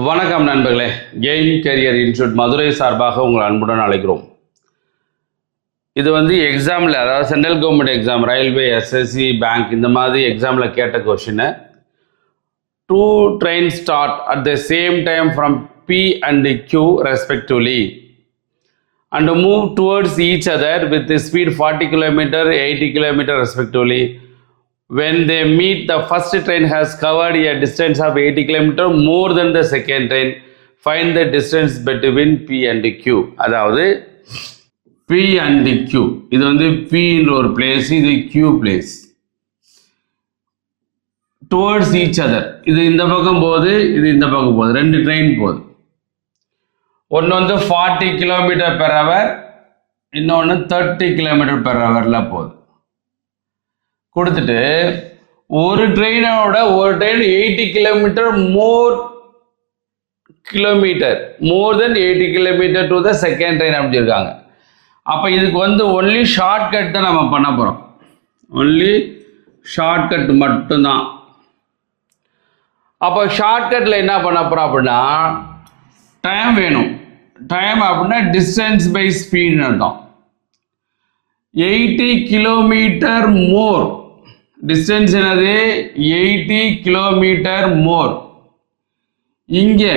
வணக்கம் நண்பர்களே. Gain carrier institute Madurai சார்பாக உங்கள் அன்புடன் அழைக்கிறோம். இது எக்ஸாமில், அதாவது central government exam, railway, SSC, bank இந்த மாதிரி எக்ஸாமில் கேட்ட கொஷினை, 2 trains start at the same time from P and Q respectively and move towards each other with the speed 40 km, 80 km respectively. When they meet, the first train has covered a distance of 80 km more than the second train. Find the distance between P and Q. அதாவது P and Q, இது P ஒரு place, இது Q place. Towards each other, இது இந்த பக்கம் போகுது, இது இந்த பக்கம் போகுது, 2 ட்ரெயின் போகுது. ஒன்று 40 km/h, இன்னொன்று 30 km/h போகுது. கொடுத்துட்டு ஒரு ட்ரெயினோட ஒரு train 80 km more then 80 km to the second train அப்படிருக்காங்க. அப்போ இதுக்கு ஒன்லி ஷார்ட்கட் தான் நம்ம பண்ண போகிறோம். ஒன்லி ஷார்ட்கட் மட்டும்தான். அப்போ ஷார்ட்கட்டில் என்ன பண்ண போகிறோம் அப்படின்னா, டைம் வேணும். டைம் அப்படின்னா டிஸ்டன்ஸ் பை ஸ்பீட்னு அர்த்தம். 80 km மோர், டிஸ்டன்ஸ் என்னது 80 km மோர். இங்கே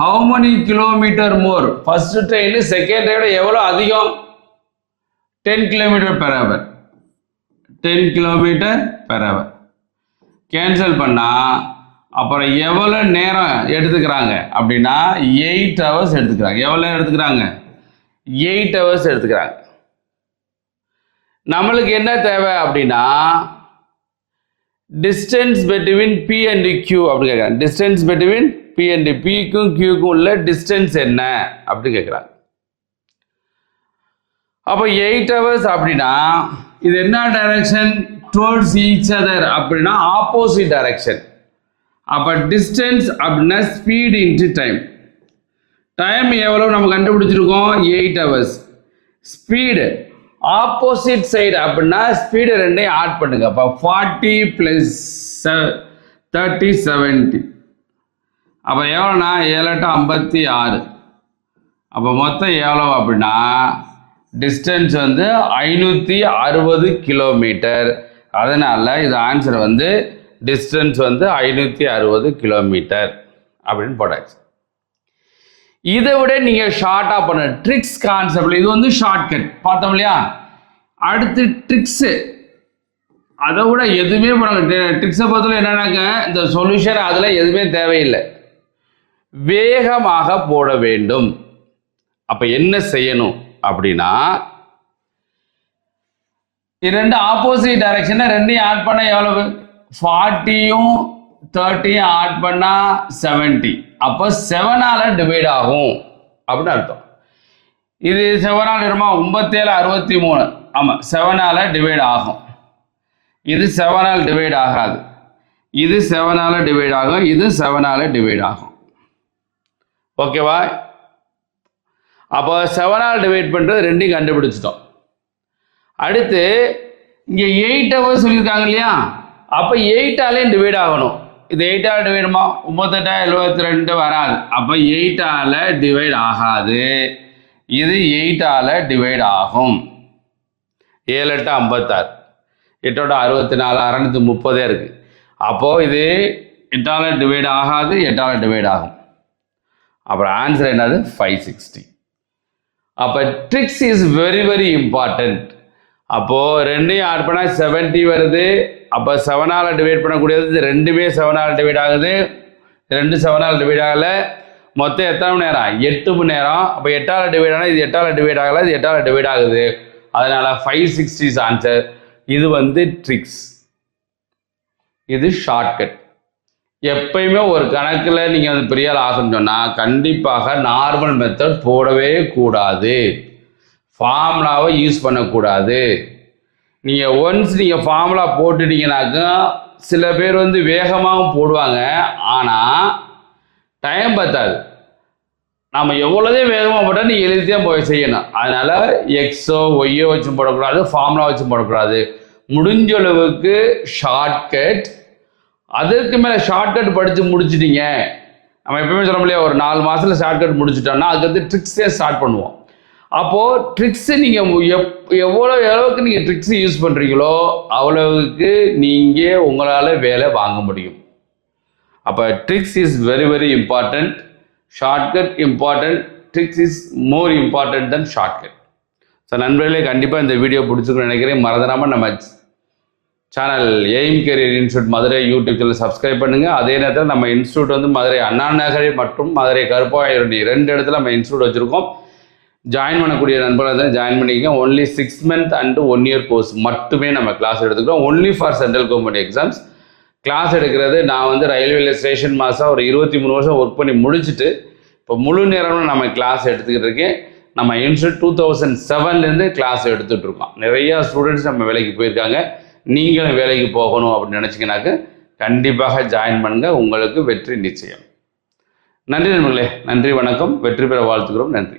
how many kilometer more? First train second ட்ரெயினோட எவ்வளோ அதிகம்? 10 km/h. 10 km/h கேன்சல் பண்ணால் அப்புறம் எவ்வளோ நேரம் எடுத்துக்கிறாங்க அப்படின்னா 8 hours எடுத்துக்கிறாங்க. எவ்வளோ எடுத்துக்கிறாங்க? 8 hours எடுத்துக்கிறாங்க. நம்மளுக்கு என்ன தேவை அப்படின்னா, distance between P and Q அப்படி கேட்குறாங்க. டிஸ்டன்ஸ் பிட்வீன் P and Pக்கும் Qக்கும் உள்ள டிஸ்டன்ஸ் என்ன அப்படி கேட்குறாங்க. அப்போ 8 hours அப்படின்னா இது என்ன டைரக்ஷன்? டுவர்ட்ஸ் ஈச் அதர் அப்படின்னா ஆப்போசிட் டைரக்ஷன். அப்போ டிஸ்டன்ஸ் அப்படின்னா ஸ்பீட் இன்ட்டு டைம். டைம் எவ்வளோ நம்ம கண்டுபிடிச்சிருக்கோம்? 8 hours. ஸ்பீடு ஆப்போசிட் சைடு அப்படின்னா ஸ்பீடு ரெண்டையும் ஆட் பண்ணுங்க. அப்போ 40 + 30 70. அப்போ எவ்வளோனா 7 × 56. அப்போ மொத்தம் எவ்வளோ அப்படின்னா டிஸ்டன்ஸ் 560 km. அதனால் இது ஆன்சர் டிஸ்டன்ஸ் 560 km அப்படின்னு போட்டாச்சு. இதை விட நீங்கள் ஷார்ட்டாக பண்ண ட்ரிக்ஸ் கான்செப்ட், இது ஷார்ட்கட் பார்த்தோம் இல்லையா? அடுத்து ட்ரிக்ஸு, அதை விட எதுவுமே பண்ண. ட்ரிக்ஸை பொறுத்தவரை என்னன்னாக்க, இந்த சொல்யூஷன் அதில் எதுவுமே தேவையில்லை, வேகமாக போட வேண்டும். அப்போ என்ன செய்யணும் அப்படின்னா, இரண்டு ஆப்போசிட் டைரக்ஷனை ரெண்டையும் ஆட் பண்ண எவ்வளவு? 40யும் 30யும் ஆட் பண்ணால் 70. அப்போ 7ஆல் டிவைட் ஆகும் அப்படின்னு அர்த்தம். இது 7ஆல் இருமா 97 63. ஆமாம், 7ஆல் டிவைட் ஆகும். இது 7ஆல் டிவைட் ஆகாது. இது 7ஆல் டிவைட் ஆகும். இது 7ஆல் டிவைட் ஆகும். ஓகேவா? அப்போ 7ஆல் டிவைட் பண்ணுறது ரெண்டையும் கண்டுபிடிச்சிட்டோம். அடுத்து இங்கே 8 hours சொல்லியிருக்காங்க இல்லையா? அப்போ 8ஆலையும் டிவைட் ஆகணும். இது 8ஆல் டிவைடுமா? 38 72 வராது. அப்போ 8ஆல் டிவைட் ஆகாது. இது 8ஆல் டிவைட் ஆகும். 7 × 8 56. 8 64 630 இருக்கு. அப்போது இது 8ஆல் டிவைட் ஆகாது, 8ஆல் டிவைட் ஆகும். அப்புறம் ஆன்சர் என்னது? 560. அப்போ tricks is very very important. அப்போது ரெண்டையும் ஆட் பண்ணால் 70 வருது. அப்போ 7ஆல் டிவைட் பண்ணக்கூடியது ரெண்டுமே 7ஆல் டிவைட் ஆகுது. 2 7ஆல் டிவைட் ஆகலை. மொத்தம் எத்தனை மணி நேரம்? 8 மணி நேரம். அப்போ 8ஆல் டிவைட் ஆனால் இது 8ஆல் டிவைட் ஆகலை, இது 8ஆல் டிவைட் ஆகுது. அதனால் 560 இஸ் ஆன்சர். இது ட்ரிக்ஸ், இது ஷார்ட்கட். எப்பயுமே ஒரு கணக்கில் நீங்கள் பெரிய ஆள் ஆகணும்னு சொன்னால் கண்டிப்பாக நார்மல் மெத்தட் போடவே கூடாது. ஃபார்முலாவை யூஸ் பண்ணக்கூடாது. நீங்கள் ஒன்ஸ் நீங்கள் ஃபார்முலா போட்டுட்டீங்கன்னாக்கா சில பேர் வேகமாகவும் போடுவாங்க, ஆனால் டைம் பத்தாது. நம்ம எவ்வளோதே வேகமாக போட்டால் நீங்கள் எழுதித்தான் போய் செய்யணும். அதனால் எக்ஸோ ஒய்யோ வச்சு போடக்கூடாது, ஃபார்முலா வச்சு போடக்கூடாது. முடிஞ்ச அளவுக்கு ஷார்ட்கட். அதற்கு மேலே ஷார்ட்கட் படித்து முடிச்சிட்டிங்க, நம்ம எப்பவுமே சொல்ல முடியாது ஒரு 4 மாதத்தில் ஷார்ட்கட் முடிச்சுட்டோம்னா அதுக்கு ட்ரிக்ஸே ஸ்டார்ட் பண்ணுவோம். அப்போது ட்ரிக்ஸு நீங்கள் எவ்வளவுக்கு நீங்கள் ட்ரிக்ஸ் யூஸ் பண்ணுறீங்களோ அவ்வளவுக்கு நீங்கள் உங்களால் வேலை வாங்க முடியும். அப்போ tricks is very very important. Shortcut important, tricks is more important then shortcut. So நண்பர்களே, கண்டிப்பாக இந்த வீடியோ பிடிச்சிருக்குன்னு நினைக்கிறேன். மறந்துடாமல் நம்ம channel aim career institute Madurai YouTube channel subscribe பண்ணுங்கள். அதே நேரத்தில் நம்ம இன்ஸ்டியூட் வந்து மதுரை அண்ணா நகர் மற்றும் மதுரை கருப்பாயூரணி 2 இடத்துல நம்ம இன்ஸ்டியூட் வச்சுருக்கோம். ஜாயின் பண்ணக்கூடிய நண்பர்கள் தான் ஜாயின் பண்ணிக்கோங்க. Only 6 month and 1 year course மட்டுமே நம்ம கிளாஸ் எடுத்துக்கிறோம். Only for central government exams class எடுக்கிறது. நான் வந்து ரயில்வேல ஸ்டேஷன் மாதம் ஒரு 23 வருஷம் ஒர்க் பண்ணி முடிச்சுட்டு இப்போ முழு நேரமும் நம்ம கிளாஸ் எடுத்துக்கிட்டு இருக்கேன். நம்ம இன்ஸ்டியூட் 2007லேருந்து கிளாஸ் எடுத்துகிட்டு இருக்கோம். நிறையா ஸ்டூடெண்ட்ஸ் நம்ம வேலைக்கு போயிருக்காங்க. நீங்களும் வேலைக்கு போகணும் அப்படின்னு நினச்சிங்கனாக்க கண்டிப்பாக ஜாயின் பண்ணுங்கள். உங்களுக்கு வெற்றி நிச்சயம். நன்றி நண்பர்களே, நன்றி, வணக்கம். வெற்றி பெற வாழ்த்துக்கிறோம். நன்றி.